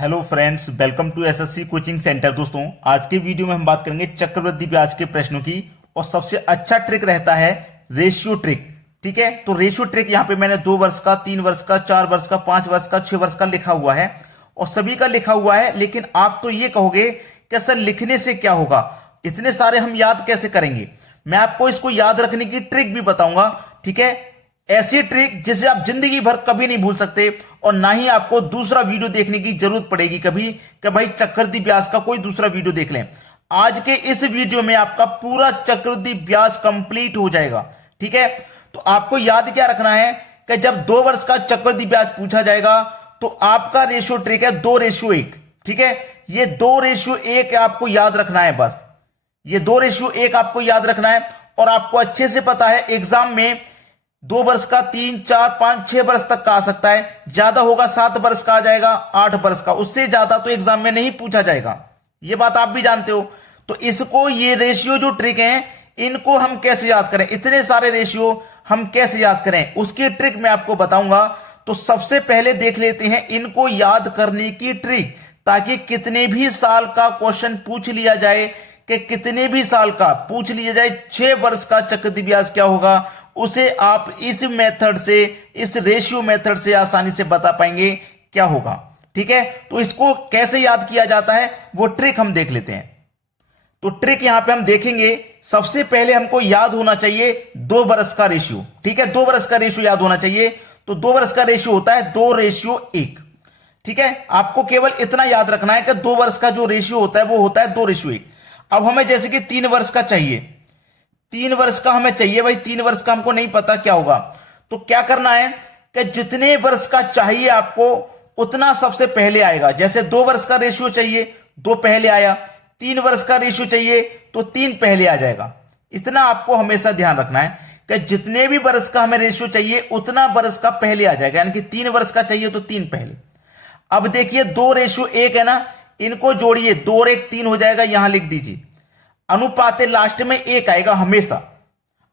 Hello friends, welcome to SSC coaching centre. दोस्तों, आज के वीडियो में हम बात करेंगे चक्रवृद्धि ब्याज के प्रश्नों की। और सबसे अच्छा ट्रिक रहता है रेशियो ट्रिक। ठीक है, तो रेशियो ट्रिक यहाँ पे मैंने 2 वर्ष का, 3 वर्ष का, 4 वर्ष का, 5 वर्ष का, 6 वर्ष का लिखा हुआ है और सभी का लिखा हुआ है। लेकिन आप तो ये कहोगे कि सर लिखने से क्या होगा, इतने सारे हम याद कैसे करेंगे। मैं आपको इसको याद रखने की ट्रिक भी बताऊंगा। ठीक है, ऐसी ट्रिक जिसे आप जिंदगी भर कभी नहीं भूल सकते और ना ही आपको दूसरा वीडियो देखने की जरूरत पड़ेगी कभी कि भाई चक्रवृद्धि ब्याज का कोई दूसरा वीडियो देख लें। आज के इस वीडियो में आपका पूरा चक्रवृद्धि ब्याज कंप्लीट हो जाएगा। ठीक है, तो आपको याद क्या रखना है कि जब 2 वर्ष का चक्रवृद्धि ब्याज पूछा जाएगा तो आपका रेशियो ट्रिक है 2:1। ठीक है, ये 2:1 आपको याद रखना है। बस ये 2:1 आपको याद रखना है। और आपको अच्छे से पता है एग्जाम में 2 वर्ष का, 3, 4, 5, 6 वर्ष तक का आ सकता है। ज्यादा होगा 7 वर्ष का आ जाएगा, 8 वर्ष का, उससे ज्यादा तो एग्जाम में नहीं पूछा जाएगा। ये बात आप भी जानते हो। तो इसको, ये रेशियो जो ट्रिक है, इनको हम कैसे याद करें, इतने सारे रेशियो हम कैसे याद करें, उसकी ट्रिक मैं आपको बताऊंगा। तो सबसे पहले देख लेते हैं इनको याद करने की ट्रिक, ताकि कितने भी साल का क्वेश्चन पूछ लिया जाए, कि कितने भी साल का पूछ लिया जाए 6 वर्ष का चक्रवृद्धि ब्याज क्या होगा, उसे आप इस मेथड से, इस रेशियो मेथड से आसानी से बता पाएंगे क्या होगा। ठीक है, तो इसको कैसे याद किया जाता है वो ट्रिक हम देख लेते हैं। तो ट्रिक यहां पे हम देखेंगे। सबसे पहले हमको याद होना चाहिए 2 वर्ष का रेशियो। ठीक है, 2 वर्ष का रेशियो याद होना चाहिए। तो 2 वर्ष का रेशियो होता है 2:1। ठीक है, आपको केवल इतना याद रखना है कि 2 वर्ष का जो रेशियो होता है वो होता है 2:1। अब हमें जैसे कि 3 वर्ष का चाहिए, 3 वर्ष का हमें चाहिए भाई, 3 वर्ष का हमको नहीं पता क्या होगा। तो क्या करना है कि जितने वर्ष का चाहिए आपको उतना सबसे पहले आएगा। जैसे 2 वर्ष का रेशियो चाहिए, 2 पहले आया। 3 वर्ष का रेशियो चाहिए तो 3 पहले आ जाएगा। इतना आपको हमेशा ध्यान रखना है कि जितने भी वर्ष का हमें रेशियो चाहिए उतना वर्ष का पहले आ जाएगा। यानी कि 3 वर्ष का चाहिए तो 3 पहले। अब देखिए 2:1 है ना, इनको जोड़िए, 2 और 1 3 हो जाएगा, यहां लिख दीजिए। अनुपात लास्ट में 1 आएगा हमेशा।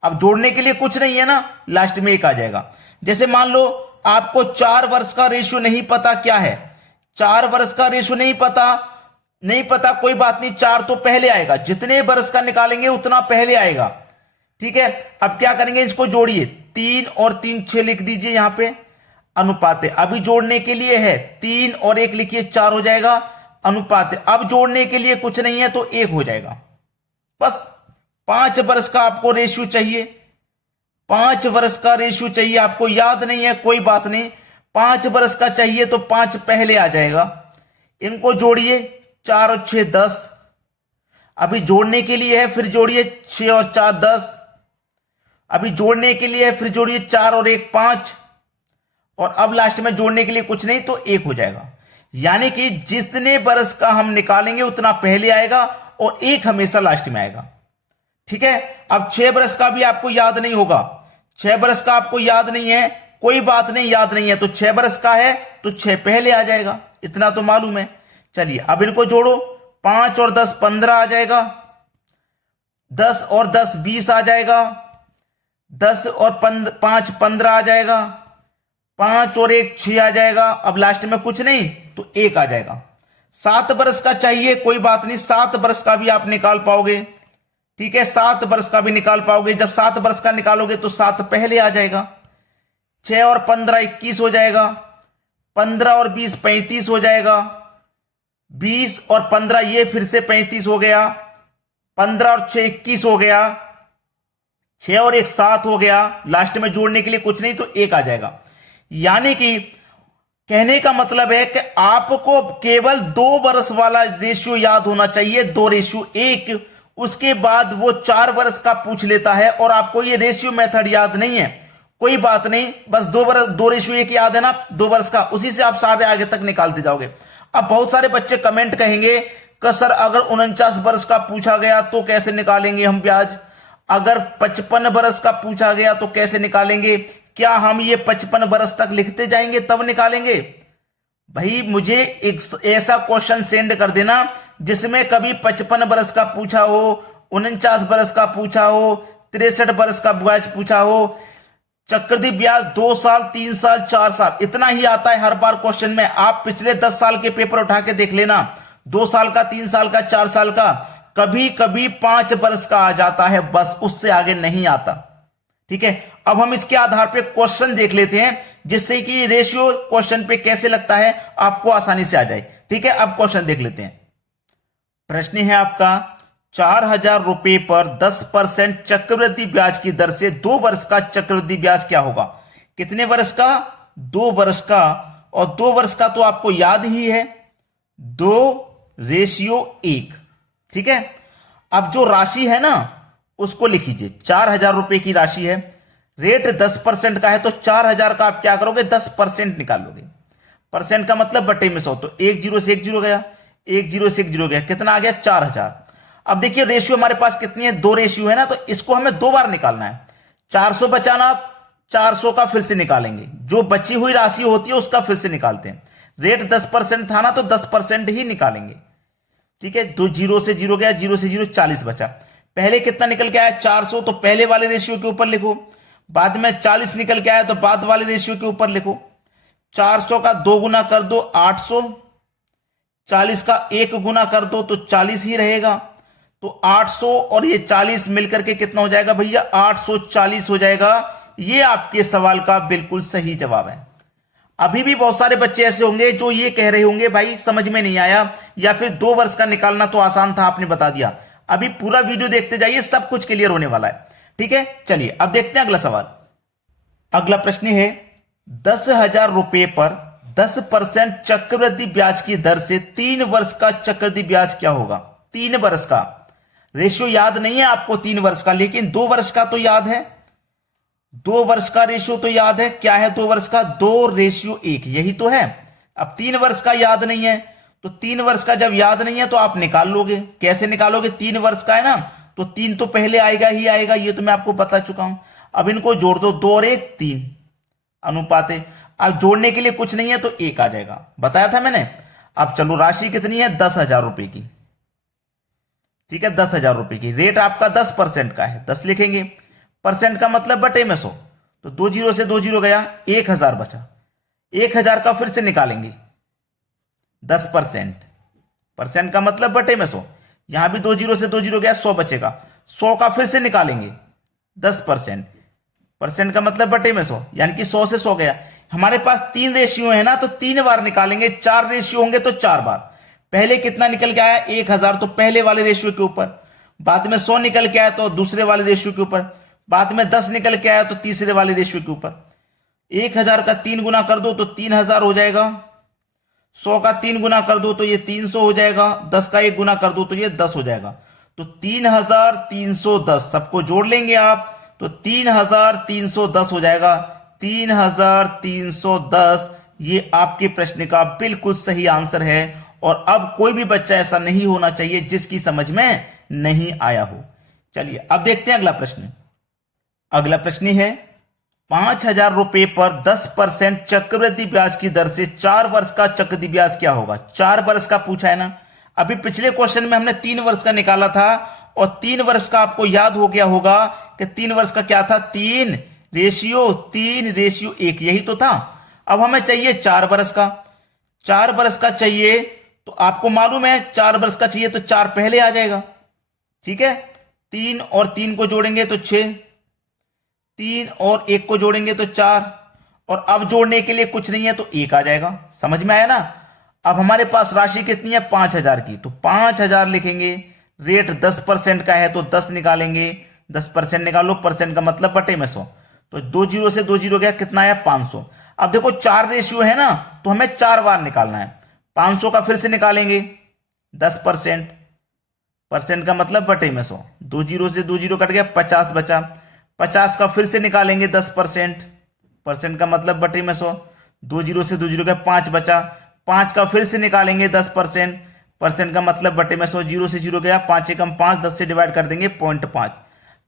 अब जोड़ने के लिए कुछ नहीं है ना, लास्ट में 1 आ जाएगा। जैसे मान लो आपको 4 वर्ष का रेशियो नहीं पता क्या है, 4 वर्ष का रेशियो नहीं पता, कोई बात नहीं, 4 तो पहले आएगा। जितने वर्ष का निकालेंगे उतना पहले आएगा। ठीक है, अब क्या करेंगे, इसको जोड़िए, 3 और 3 6 लिख दीजिए यहां पे। अनुपात अभी जोड़ने के लिए है, 3 और 1 लिखिए, 4 हो जाएगा। अनुपात अब जोड़ने के लिए कुछ नहीं है तो 1 हो जाएगा। बस 5 वर्ष का आपको रेशियो चाहिए, 5 वर्ष का रेशियो चाहिए। आपको याद नहीं है कोई बात नहीं, 5 वर्ष का चाहिए तो 5 पहले आ जाएगा। इनको जोड़िए, 4 और 6 10। अभी जोड़ने के लिए है, फिर जोड़िए 6 और 4 10। अभी जोड़ने के लिए है, फिर जोड़िए 4 और 1 5। और अब लास्ट में जोड़ने के लिए कुछ नहीं तो 1 हो जाएगा। यानी कि जितने वर्ष का हम निकालेंगे उतना पहले आएगा और 1 हमेशा लास्ट में आएगा। ठीक है, अब 6 वर्ष का भी आपको याद नहीं होगा, 6 वर्ष का आपको याद नहीं है, कोई बात नहीं, याद नहीं है तो 6 वर्ष का है तो 6 पहले आ जाएगा, इतना तो मालूम है। चलिए अब इनको जोड़ो, 5 और 10 15 आ जाएगा, 10 और 10 20 आ जाएगा, 10 और 5 15 आ जाएगा, 5 और 1 6 आ जाएगा। अब लास्ट में कुछ नहीं तो 1 आ जाएगा। 7 वर्ष का चाहिए, कोई बात नहीं, 7 वर्ष का भी आप निकाल पाओगे। ठीक है, 7 वर्ष का भी निकाल पाओगे। जब 7 वर्ष का निकालोगे तो 7 पहले आ जाएगा। 6 और 15 21 हो जाएगा, 15 और 20 35 हो जाएगा, 20 और 15 ये फिर से 35 हो गया, 15 और 6 21 हो गया, 6 और 1 7 हो गया। लास्ट में जोड़ने के लिए कुछ नहीं तो 1 आ जाएगा। यानी कि कहने का मतलब है कि आपको केवल 2 वर्ष वाला रेशियो याद होना चाहिए, 2:1। उसके बाद वो 4 वर्ष का पूछ लेता है और आपको ये रेशियो मेथड याद नहीं है, कोई बात नहीं, बस 2:1 याद है ना, 2 वर्ष का, उसी से आप सारे आगे तक निकालते जाओगे। अब बहुत सारे बच्चे कमेंट कहेंगे कि सर अगर 49 वर्ष का पूछा गया तो कैसे निकालेंगे हम ब्याज, अगर 55 वर्ष का पूछा गया तो कैसे निकालेंगे, क्या हम ये 55 वर्ष तक लिखते जाएंगे तब निकालेंगे। भाई मुझे एक ऐसा क्वेश्चन सेंड कर देना जिसमें कभी 55 वर्ष का पूछा हो, 49 वर्ष का पूछा हो, 63 वर्ष का ब्याज पूछा हो, चक्रवृद्धि ब्याज 2 साल, 3 साल, 4 साल, इतना ही आता है हर बार क्वेश्चन में। आप पिछले 10 साल के पेपर उठा के देख लेना, 2 साल का, 3 साल का, 4 साल का, कभी कभी 5 वर्ष का आ जाता है, बस उससे आगे नहीं आता। ठीक है, अब हम इसके आधार पे क्वेश्चन देख लेते हैं, जिससे कि रेशियो क्वेश्चन पे कैसे लगता है आपको आसानी से आ जाए। ठीक है, अब क्वेश्चन देख लेते हैं। प्रश्न है आपका, 4,000 रुपए पर 10% चक्रवृद्धि ब्याज की दर से 2 वर्ष का चक्रवृद्धि ब्याज क्या होगा? कितने वर्ष का? 2 वर्ष का। और 2 वर्ष का तो आपको याद ही है, 2:1। ठीक है, अब जो राशि है ना उसको लिख लीजिए। 4,000 रुपए की राशि है, रेट 10% का है, तो 4,000 का आप क्या करोगे? 10% निकालोगे। परसेंट का मतलब बटे में 100, तो 1 0 से 1 0 गया, 1 0 से 1 0 गया, कितना आ गया? 4,000। अब देखिए रेशियो हमारे पास कितनी है? 2 रेशियो है ना, तो इसको हमें 2 बार निकालना है। 400 बचाना, 400 का फिर से निकालेंगे, जो बची हुई राशि होती है उसका फिर से निकालते हैं। रेट 10% था ना, तो 10% ही निकालेंगे। ठीक है, 2 0 से 0 गया, 0 से 0 40 बचा। पहले कितना निकल के आया? 400, तो पहले वाले रेशियो के ऊपर लिखो। बाद में 40 निकल के आया, तो बाद वाले रेशियो के ऊपर लिखो। 400 का 2 गुना कर दो 800, 40 का 1 गुना कर दो तो 40 ही रहेगा। तो 800 और ये 40 मिलकर के कितना हो जाएगा भैया? 840 हो जाएगा। ये आपके सवाल का बिल्कुल सही जवाब है। अभी भी बहुत सारे बच्चे ऐसे होंगे जो ये कह रहे होंगे भाई समझ में नहीं आया, या फिर 2 वर्ष का निकालना तो आसान था, आपने बता दिया। अभी पूरा वीडियो देखते जाइए, सब कुछ क्लियर होने वाला है। ठीक है, चलिए अब देखते हैं अगला सवाल। अगला प्रश्न है, 10,000 रुपए पर 10% चक्रवृद्धि ब्याज की दर से 3 वर्ष का चक्रवृद्धि ब्याज क्या होगा? 3 वर्ष का रेशियो याद नहीं है आपको 3 वर्ष का, लेकिन 2 वर्ष का तो याद है। 2 वर्ष का रेशियो तो याद है, क्या है 2 वर्ष का? 2:1, यही तो है। अब 3 वर्ष का याद नहीं है, तो 3 वर्ष का जब याद नहीं है तो आप निकाल लोगे। कैसे निकालोगे? 3 वर्ष का है ना, तो 3 तो पहले आएगा ही आएगा, ये तो मैं आपको बता चुका हूं। अब इनको जोड़ दो, 2 और 1 3 अनुपात है। अब जोड़ने के लिए कुछ नहीं है तो 1 आ जाएगा, बताया था मैंने। अब चलो राशि कितनी है? 10,000 रुपए की। ठीक है, 10,000 रुपए की। रेट आपका 10% का है, 10 लिखेंगे। परसेंट का मतलब बटे में 100, तो 2 0 से 2 0 गया, 1,000 बचा। 1,000 का फिर से निकालेंगे 10%, परसेंट का मतलब बटे में 100। यहां भी 2 0 से 2 0 गया, 100 बचेगा। 100 का फिर से निकालेंगे 10%, परसेंट का मतलब बटे में 100, यानी कि 100 से 100 गया। हमारे पास 3 रेशियो है ना, तो 3 बार निकालेंगे। 4 रेशियो होंगे तो 4 बार। पहले कितना निकल के आया? 1,000, तो पहले वाले रेशियो के ऊपर। बाद में 100 निकल के आया तो दूसरे वाले रेशियो के ऊपर। बाद में 10 निकल के आया तो तीसरे वाले रेशियो के ऊपर। 1,000 का 3 गुना कर दो तो 3,000 हो जाएगा। 100 का 3 गुना कर दो तो ये 300 हो जाएगा। 10 का 1 गुना कर दो तो ये 10 हो जाएगा। तो 3,310 सबको जोड़ लेंगे आप, तो 3,310 हो जाएगा। 3,310 ये आपके प्रश्न का बिल्कुल सही आंसर है। और अब कोई भी बच्चा ऐसा नहीं होना चाहिए जिसकी समझ में नहीं आया हो। चलिए अब देखते हैं अगला प्रश्न। अगला प्रश्न है, 5,000 रुपए पर 10% चक्रवृद्धि ब्याज की दर से 4 वर्ष का चक्रवृद्धि ब्याज क्या होगा? 4 वर्ष का पूछा है ना। अभी पिछले क्वेश्चन में हमने 3 वर्ष का निकाला था, और 3 वर्ष का आपको याद हो गया होगा कि 3 वर्ष का क्या था? 3:1, यही तो था। अब हमें चाहिए 4 वर्ष का। 4 वर्ष का चाहिए तो आपको मालूम है 4 वर्ष का चाहिए तो 4 पहले आ जाएगा। ठीक है, 3 और 3 को जोड़ेंगे तो 6, 3 और 1 को जोड़ेंगे तो 4, और अब जोड़ने के लिए कुछ नहीं है तो 1 आ जाएगा। समझ में आया ना। अब हमारे पास राशि कितनी है? 5,000 की, तो 5,000 लिखेंगे। रेट 10% का है तो 10 निकालेंगे। 10% निकालो, परसेंट का मतलब बटे में 100, तो 2 0 से 2 0 गया, कितना आया? 500। अब देखो 4 रेशियो है ना, तो हमें 4 बार निकालना है। 500 का फिर से निकालेंगे 10%, परसेंट का मतलब बटे में 100। 2 0 से 2 0 कट गया, 50 बचा। 50 का फिर से निकालेंगे 10%, परसेंट का मतलब बटे में 100। 2 0 से 2 0 गया, 5 बचा। 5 का फिर से निकालेंगे 10%, परसेंट का मतलब बटे में 100। 0 से 0 गया, 5 एकम 5, 10 से डिवाइड कर देंगे 0.5।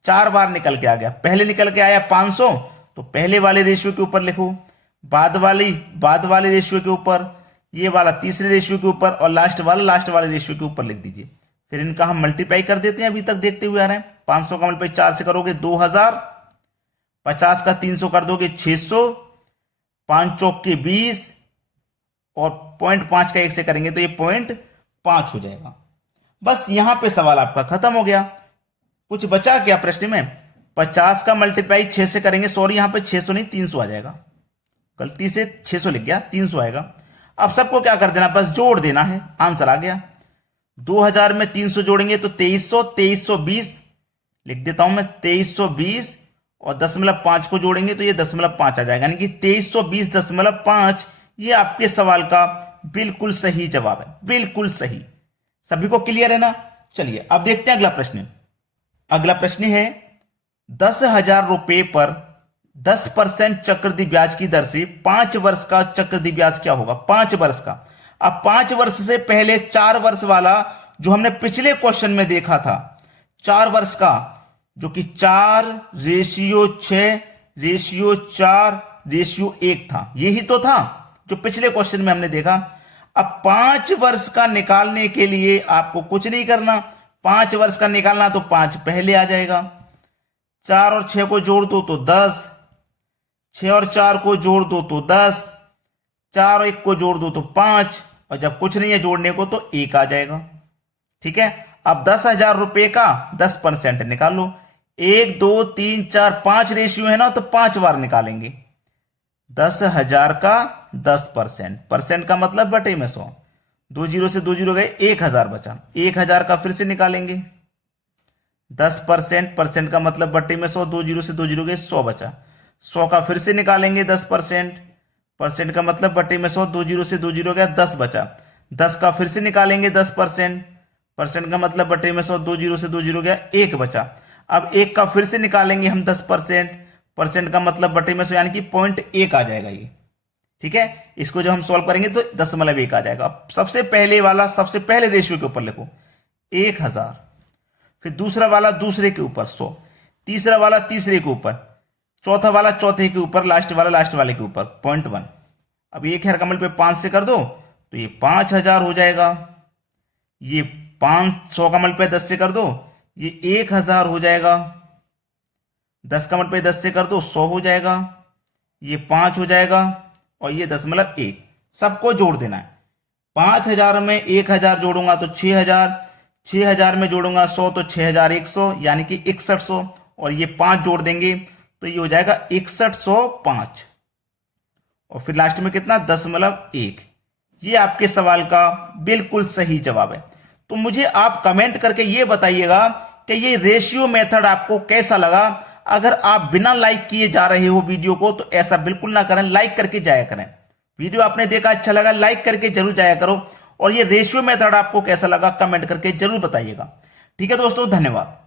4 बार निकल के आ गया। पहले निकल के आया 500, तो पहले वाले रेशियो के ऊपर लिखो, बाद वाले रेशियो के ऊपर, ये वाला तीसरे रेशियो के ऊपर, और लास्ट वाले रेशियो के ऊपर लिख दीजिए। फिर इनका हम मल्टीप्लाई कर देते हैं, अभी तक देखते हुए आ रहे हैं। 500 का मल्टीप्लाई 4 से करोगे 2,000, 50 का 300 कर दोगे 600, 5 चौक के 20 और 0.5 का 1 से करेंगे तो ये 0.5 हो जाएगा। बस यहां पे सवाल आपका खत्म हो गया। कुछ बचा क्या प्रश्न में? 50 का मल्टीप्लाई 6 से करेंगे, सॉरी यहां पे 600 नहीं 300 आ जाएगा, गलती से 600 लिख गया, 300 आएगा। अब सबको क्या कर देना, बस जोड़ देना है, आंसर आ गया। 2000 में 300 जोड़ेंगे तो 2300, 2320 लिख देता हूं मैं 2320 और 0.5 को जोड़ेंगे तो ये 0.5 आ जाएगा, यानी कि 2320.5 ये आपके सवाल का बिल्कुल सही जवाब है, बिल्कुल सही। सभी को क्लियर है ना? चलिए अब देखते हैं अगला प्रश्न। अगला प्रश्न है 10,000 रुपए पर 10% चक्रवृद्धि ब्याज की दर से 5 वर्ष का चक्रवृद्धि ब्याज क्या होगा? 5 वर्ष का। अब 5 वर्ष से पहले 4 वर्ष वाला जो हमने पिछले क्वेश्चन में देखा था, 4 वर्ष का जो कि 4:6:4:1 था, यही तो था जो पिछले क्वेश्चन में हमने देखा। अब 5 वर्ष का निकालने के लिए आपको कुछ नहीं करना, 5 वर्ष का निकालना तो 5 पहले आ जाएगा, 4 और 6 को जोड़ दो तो 10, 6 और 4 को जोड़ दो तो 10, 4 और 1 को जोड़ दो तो 5, और जब कुछ नहीं है जोड़ने को तो 1 आ जाएगा। ठीक है, अब 10,000 रुपए का 10% निकालो। 1 2 3 4 5 रेशियो है ना, तो 5 बार निकालेंगे। 10,000 का 10%, परसेंट का मतलब बटे में 100, 2 जीरो से 2 जीरो गए, 1,000 बचा। 1,000 का फिर से निकालेंगे 10%, परसेंट का मतलब बटे में 100, 2 जीरो से 2 जीरो गए, 100 बचा। 100 का फिर से निकालेंगे 10%, परसेंट का मतलब बटे में 100, 2 जीरो से 2 जीरो गया, 10 बचा। 10 का फिर से निकालेंगे 10%, परसेंट का मतलब बटे में 100, 2 जीरो से 2 जीरो गया, 1 बचा। अब 1 का फिर से निकालेंगे हम 10%, परसेंट का मतलब बटे में 100, यानी कि 0.1 आ जाएगा ये। ठीक है, इसको जब हम सॉल्व करेंगे तो 0.1 आ जाएगा। अब सबसे पहले वाला सबसे पहले रेशियो के ऊपर लिखो 1000, फिर दूसरा वाला दूसरे के ऊपर 100, तीसरा वाला तीसरे के ऊपर, चौथा वाला चौथे के ऊपर, लास्ट वाला लास्ट वाले के ऊपर 0.1। अब एक हेर कमल पे 5 से कर दो तो ये 5,000 हो जाएगा। ये 500 कमल पे 10 से कर दो, ये 1,000 हो जाएगा। 10 कमल पे 10 से कर दो 100 हो जाएगा, ये 5 हो जाएगा, और ये 0.1। सबको जोड़ देना है। 5,000 में 1,000 जोड़ूंगा तो 6,000, 6,000 में जोड़ूंगा 100 तो 6,100, यानी कि 6100, और ये 5 जोड़ देंगे तो ये हो जाएगा 6105, और फिर लास्ट में कितना 10.1। ये आपके सवाल का बिल्कुल सही जवाब है। तो मुझे आप कमेंट करके ये बताइएगा कि ये रेशियो मेथड आपको कैसा लगा। अगर आप बिना लाइक किए जा रहे हो वीडियो को तो ऐसा बिल्कुल ना करें, लाइक करके जाया करें। वीडियो आपने देखा अच्छा लगा, लाइक करके जरूर जाया करो, और ये रेशियो मेथड आपको कैसा लगा कमेंट करके जरूर बताइएगा। ठीक है दोस्तों, धन्यवाद।